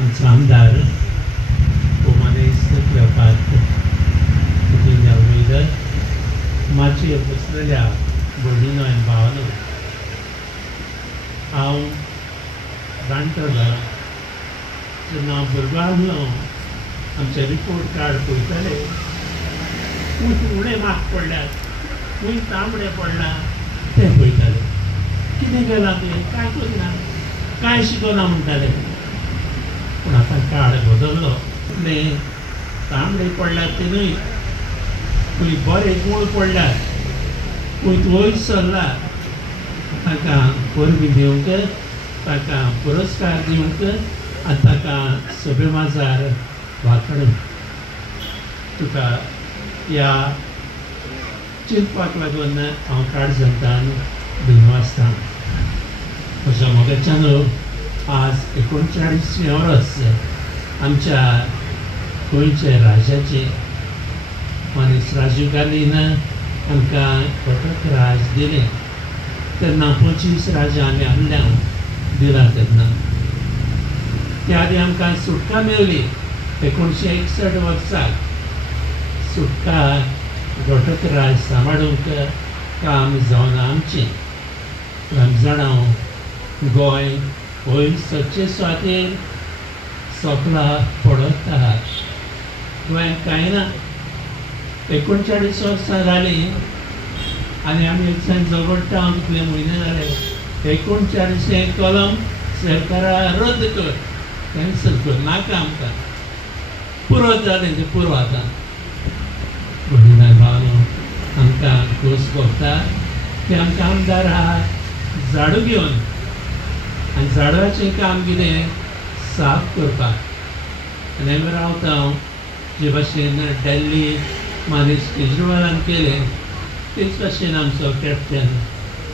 आमचो आमदार ओमानेस क्लेपात पुतीन उलयतात. मातशें बसलेल्या भयणीनो आनी भावानो, हांव जाणटो जालां जेन्ना हांव भुरगो आसलो आमचे रिपोर्ट कार्ड पळयताले. खूब उणे मार्क पडल्यात, खूंय तांबडे पडला ते पळयताले. कितें केलां तें कांय करिना, कांय शिकना म्हणटाले. पूण आतां काळ बदल्लो. तांबडे पडल्यात ते न्हय, खंय बरे गूण पडल्यात, खंय वयर सरला, ताका परबी दिवंक, ताका पुरस्कार दिवंक आनी ताका सभे माजार वांकडूंक. तुका ह्या चिंतपाक लागून हांव काळजांतान दिनवासतां. म्हज्या मोगाच्यान आज 39वें वर्स आमच्या गोंयचे राजाचे मनीस राजीव गांधीन आमकां फकत राज दिलें. तेन्ना 25 राजा आमी आहल्या दिला. तेन्ना त्या आदी आमकां सुटका मेळ्ळी 1961 वर्साक. सुटका घटक राज सांबाळूंक काम जावना आमचें. आमी जाणां गोंय वयर सदचे सुवातेर सोंपला पडत आहा. गोंयांत कांय ना. 39 वर्सां जालीं आनी आमी झगडटा हांव कितले म्हयने जाले. 39वें कलम सरकारा रद्द कर, कॅन्सल कर, नाका आमकां. पुरो जालें तें पुरो. आतां भयणी भावानो, आमकां खोस भोगता की आमकां आमदार आहा झाडू घेवन, आनी झाडाचें काम कितें साफ करपाक. आनी आमी रावता जे भाशेन दिल्ली मनीस केजरीवालान केलें तेच भाशेन आमचो कॅप्टन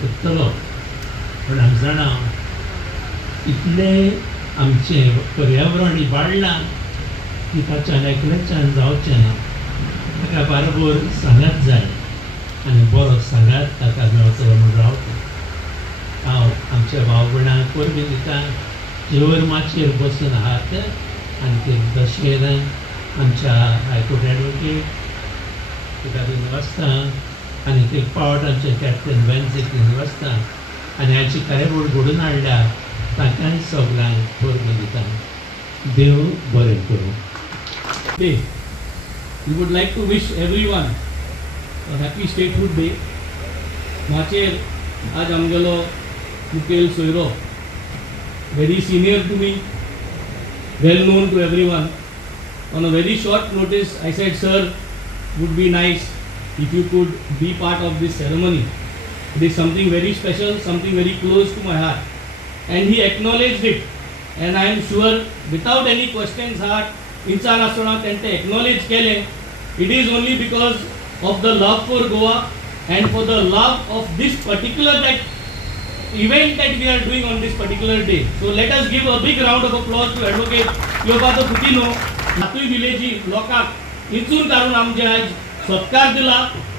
करतलो. पूण आमी जाणा इतले आमचें पर्यावरण इबाडलां की ताच्यान एकल्याच्यान जावचें ना. ताका बारबोर सांगात जाय आनी बरो सांगात ताका मेळचो म्हूण रावता. हांव आमच्या भाव भयणांक परबी दिता जे वयर माचयेर बसून आहात आनी ते दशेन आमच्या हायकोर्ट एडवोकेट तुका दिनवासता आनी ते पावट आमचे कॅप्टन वेन्झेक दिनवासता आनी हाची कार्यावळ घडोवन हाडल्या तांकांय सगळ्यांक परबी दिता. देव बरें करूं. We would like to wish everyone a happy statehood day. माचेर आज आमगेलो मुखेल सोयरो, very senior to me, well known to everyone. On a very short notice, I said, sir, would be nice if you could be part of this ceremony. It is something very special, something very close to my heart. And he acknowledged it. And I am sure, without any questions asked, इंसान आसतना तेंचे acknowledge केले. It is only because of the love for Goa and for the love of this particular event that we are doing on this particular day. So let us give a big round of applause to Advocate Cleopato Coutinho. हातूय विलेजी लोकांक इंचून काडून आमचे आज सत्कार दिला.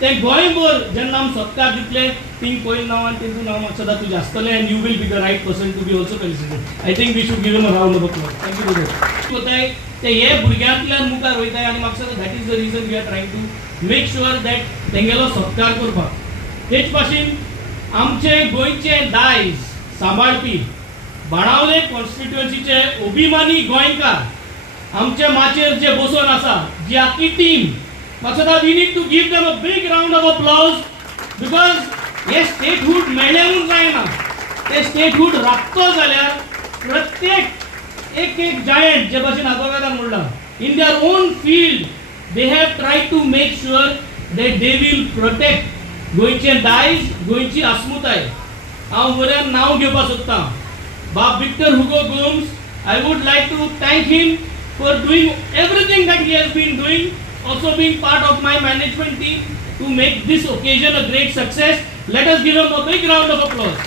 ते गोंयभर जेन्ना आमी सत्कार दितले थिंग पयलीं नांव आनी तेतून नांव म्हाका सदां तुजें आसतलें and you will be the right person to be also felicitated. I think we should give him a round of applause. Thank you very much. कोताय ते हे भुरग्यांतल्यान मुखार वयताय आनी म्हाका दिसता that is the reason we are trying to make sure that तेंगेलो सत्कार करपाक. तेच भाशेन आमचे गोंयचे दायज सांबाळपी बाणावले कॉन्स्टिट्युएन्सीचे अभिमानी गोंयकार आमचे माचेर जे बसून आसा, जी आख्खी टीम, म्हाका दिसता we need to give them a big round of applause because हे स्टेटहूड मेळ्ळें म्हूण जायना. ते स्टेटहूड राखतो जाल्यार प्रत्येक एक जायंट जे भाशेन आदवोगादान म्हणलां in their own field they have tried to make sure that they will protect गोंयचें दायज, गोंयची अस्मिताय. हांव बरें नांव घेवपाक सोदतां बाब Victor Hugo Gomes. I would like to thank him for doing everything that he has been doing, also being part of my management team to make this occasion a great success. Let us give him a big round of applause.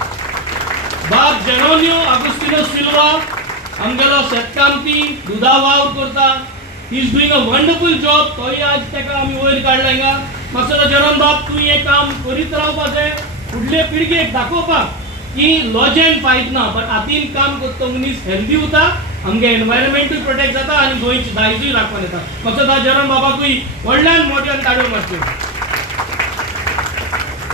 Bab Geronio Agustino Silva, amgelo setkamti duda वावर करता. He is doing a wonderful job. तोय आज तेका आमी वयर काडला हिंगा. म्हाका जेरोन बाब तूं हे काम करीत रावपाचें, फुडले पिळगेक दाखोवपाक की लॉज एंड फायट ना, बट हातीन काम करता मनीस हेल्दी उरता आमगे एनवायरमेंटूय प्रोटेक्ट जाता आनी गोंयची दायजूय राखून येता. म्हाका दा जरम बाबाकूय व्हडल्यान मोठ्यान ताळयो मारच्यो.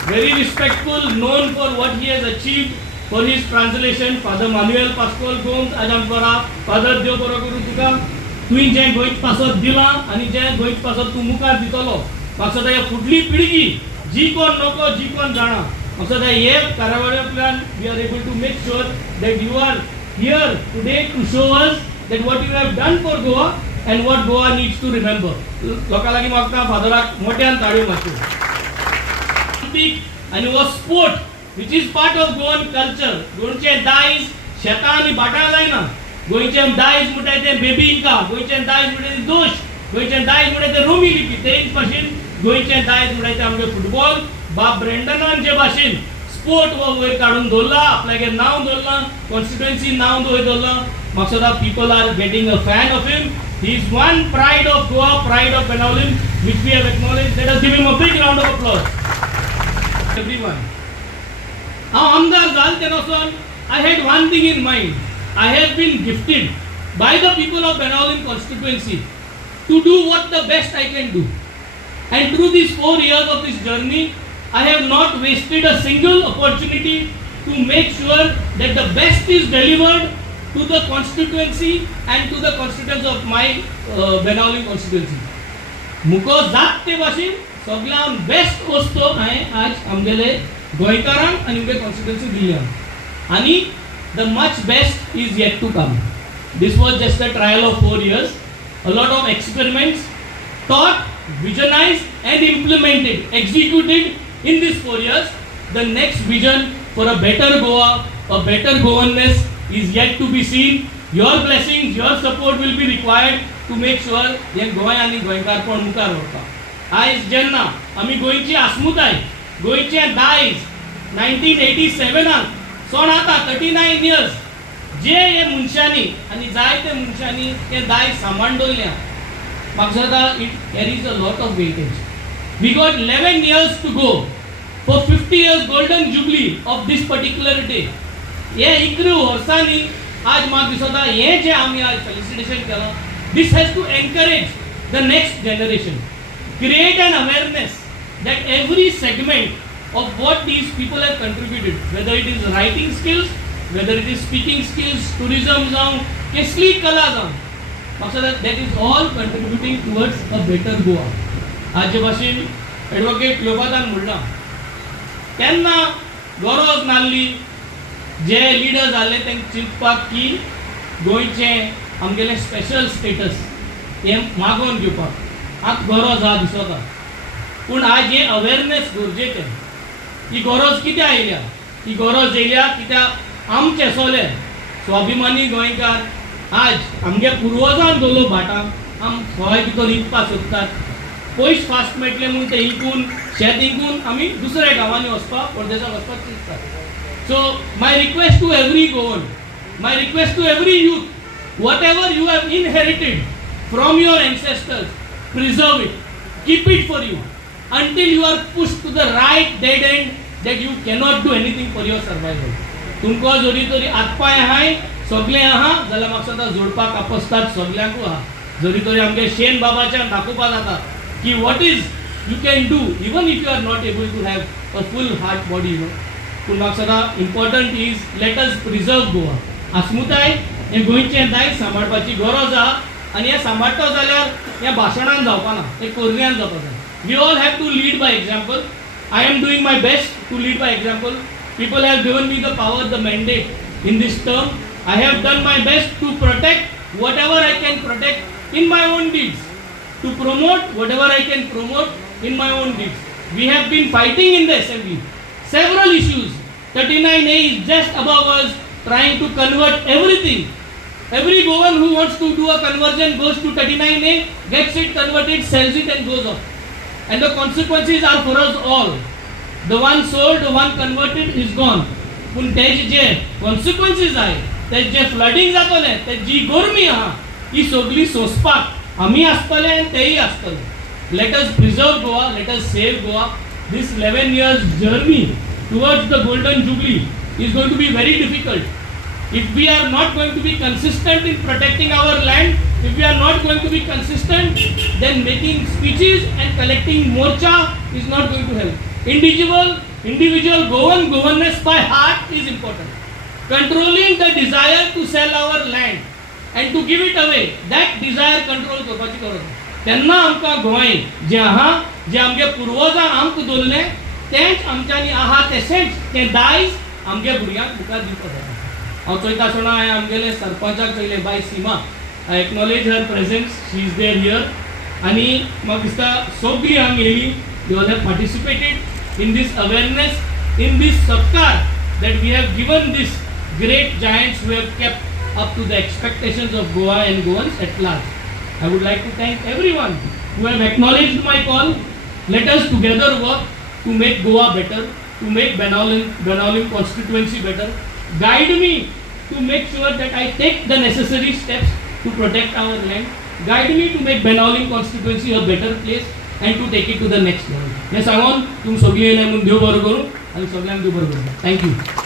Very respectful, known for what he has achieved for his translation. Father Manuel Pascual Gomes, आज आमकां Father देव बरो करूं तुका. तुवें जें गोंयच पासत दिलां आनी जें गोंयच पासत तूं मुखार दितलो. म्हाका दिसता ह्या फुडली पिळगी जी कोण नको जी कोण जाणा म्हाका दिसता हे कार्यावळींतल्यान we are able to make sure that you are here today to show us that what you have done for Goa and what Goa needs to remember. लोकां लागीं मागता फादराक मोठ्यान ताळयो मारच्यो. आणि वो sport which is part of Goan culture. गोंयचे दायज शेतां आनी भाटां जायना. गोंयचे दायज म्हणटाय ते बेबिंका, गोंयचे दायज म्हणटाय ते दोश, गोंयचे दायज म्हणटाय ते रोमी लिपी. तेच भाशेन गोंयचे दायज म्हणटाय ते आमगे फुटबॉल. बाब ब्रँडनान जे भाशेन स्पोर्ट वो वयर काडून दवरला, आपल्यागे नांव दवरलां, कॉन्स्टिट्युएन्सी नांव दवरलां. म्हाका दिसता people are getting a fan of him. He is one pride of Goa, pride of Benaulin, which we have acknowledged. Let us give him a big round of applause. Everyone. हांव आमदार जाल तेन्नासून I had one thing in mind. I have been gifted by the people of Benaulin constituency to do what the best I can do. And through these 4 years of this journey, I have not wasted a single opportunity to make sure that the best is delivered to the constituency and to the constituents of my Benaulin constituency. मुको जात ते भाशेन सगळ्यान best वस्तू हांवें आज आमगेले गोंयकारांक आनी आमगे कॉन्स्टिट्युएन्सी दिल्या. आनी the much best is yet to come. This was just a trial of 4 years. A lot of experiments taught, visionized and implemented, executed in these 4 years. The next vision for a better Goa, a better Goanness is yet to be seen. Your blessings, your support will be required to make sure हे गोंय आनी गोंयकारपण मुखार व्हरता. आयज जेन्ना आमी गोंयची आस्मुताय, गोंयचें दायज 1987 सोण आता 39 years जे हे मनशांनी आनी जायते मनशांनी तें दायज सांबाळून दवरल्या. म्हाका दिसता there is a lot of weightage. We got 11 years to go for 50 years golden jubilee of this particular day. हे 11 वर्सांनी आज म्हाका दिसता हें जें आमी आज फेलिसिटेशन केलां, this has to encourage the next generation, create an awareness that every segment of what these people have contributed, whether it is writing skills, whether it is speaking skills, tourism जावं कसली कला जावं, म्हाका दिसता that is all contributing towards a better Goa. आज जे भाशेन advocate लोबादान म्हणलां तेन्ना गरज नासली जे लिडर जाल्ले तांकां चिंतपाक की गोंयचें आमगेलें स्पेशल स्टेटस हें मागोवन घेवपाक आतां गरज आहा दिसता. पूण आज हें अवेरनेस गरजेचें. ही गरज कित्याक आयल्या? ही गरज येयल्या कित्याक आमचे सोले स्वाभिमानी गोंयकार आज आमगे पुर्वजान दवरलो भाटांक आम गोंय भितर इकपाक सोदतात. पयस फास्ट मेळटले म्हूण ते इकून शेत इकून आमी दुसऱ्या गांवांनी वचपाक परदेशाक वचपाक चिंततात. So my request to every Goan, my request to every youth, whatever you have inherited from your ancestors, preserve it, keep it for you until you are pushed to the right dead end that you cannot do anything for your survival. तुमको जरी तरी आतपाय आहाय सगळे आहा जाल्यार म्हाका दिसता जोडपाक आपोसतात सगळ्यांकू आहा. जरी तरी आमगे शेन बाबाच्यान दाखोवपा जाता की what is you can do even if you are not able to have a full heart body, you know. पूण म्हाका दिसता important is let us preserve Goa. आस्मुताय हें गोंयचें दायज सांबाळपाची गरज आहा आनी हें सांबाळटा जाल्यार हें भाशणान जावपाना, हें करण्यान जावपा जाय. We all have to lead by example. I am doing my best to lead by example. People have given me the power, the mandate in this term. I have done my best to protect whatever I can protect in my own deeds, to promote whatever I can promote in my own deeds. We have been fighting in the assembly several issues. 39A is just above us trying to convert everything. Every Goan who wants to do a conversion goes to 39A, gets it converted, sells it and goes off. And the consequences are for us all. The one sold, the one converted is gone. पूण तेजे जे consequences आहे, तेजे जे flooding जातले, तेजी गरमी आहा, ही सगळी सोंसपाक आमी आसतले आनी तेय आसतले. Let us preserve Goa, let us save Goa. This 11 years journey towards the golden jubilee is going to be very difficult. If we are not going to be consistent in protecting our land, if we are not going to be consistent, then making speeches and collecting morcha is not going to help. Individual governance by heart is important. Controlling the desire to sell our land and to give it away, that desire control करपाची गरज आसा. तेन्ना आमकां गोंय जे आहा, जे आमगे पुर्वजां आमकां दवरले, तेंच आमच्यांनी आहा तशेंच तें दायज आमगे भुरग्यांक मुखार दिवपाक जाय. हांव चोयता आसतना हांवें आमगेले सरपंचाक चयलें, Bai Seema, I acknowledge her presence, she is there here. आनी म्हाका दिसता सगळीं हांगा येयलीं, they all have participated in these awareness, in these सत्कार that we have given these great giants who have kept up to the expectations of Goa and Goans at large. I would like to thank everyone who have acknowledged my call. Let us together work to make Goa better, to make Benaulim constituency better. Guide me to make sure that I take the necessary steps to protect our land. Guide me to make Benaulim constituency a better place and to take it to the next level. Yes, I want तुम सगळे येयले म्हणून देव बरो करूं आनी सगळ्यांक देव बरो करूं. Thank you.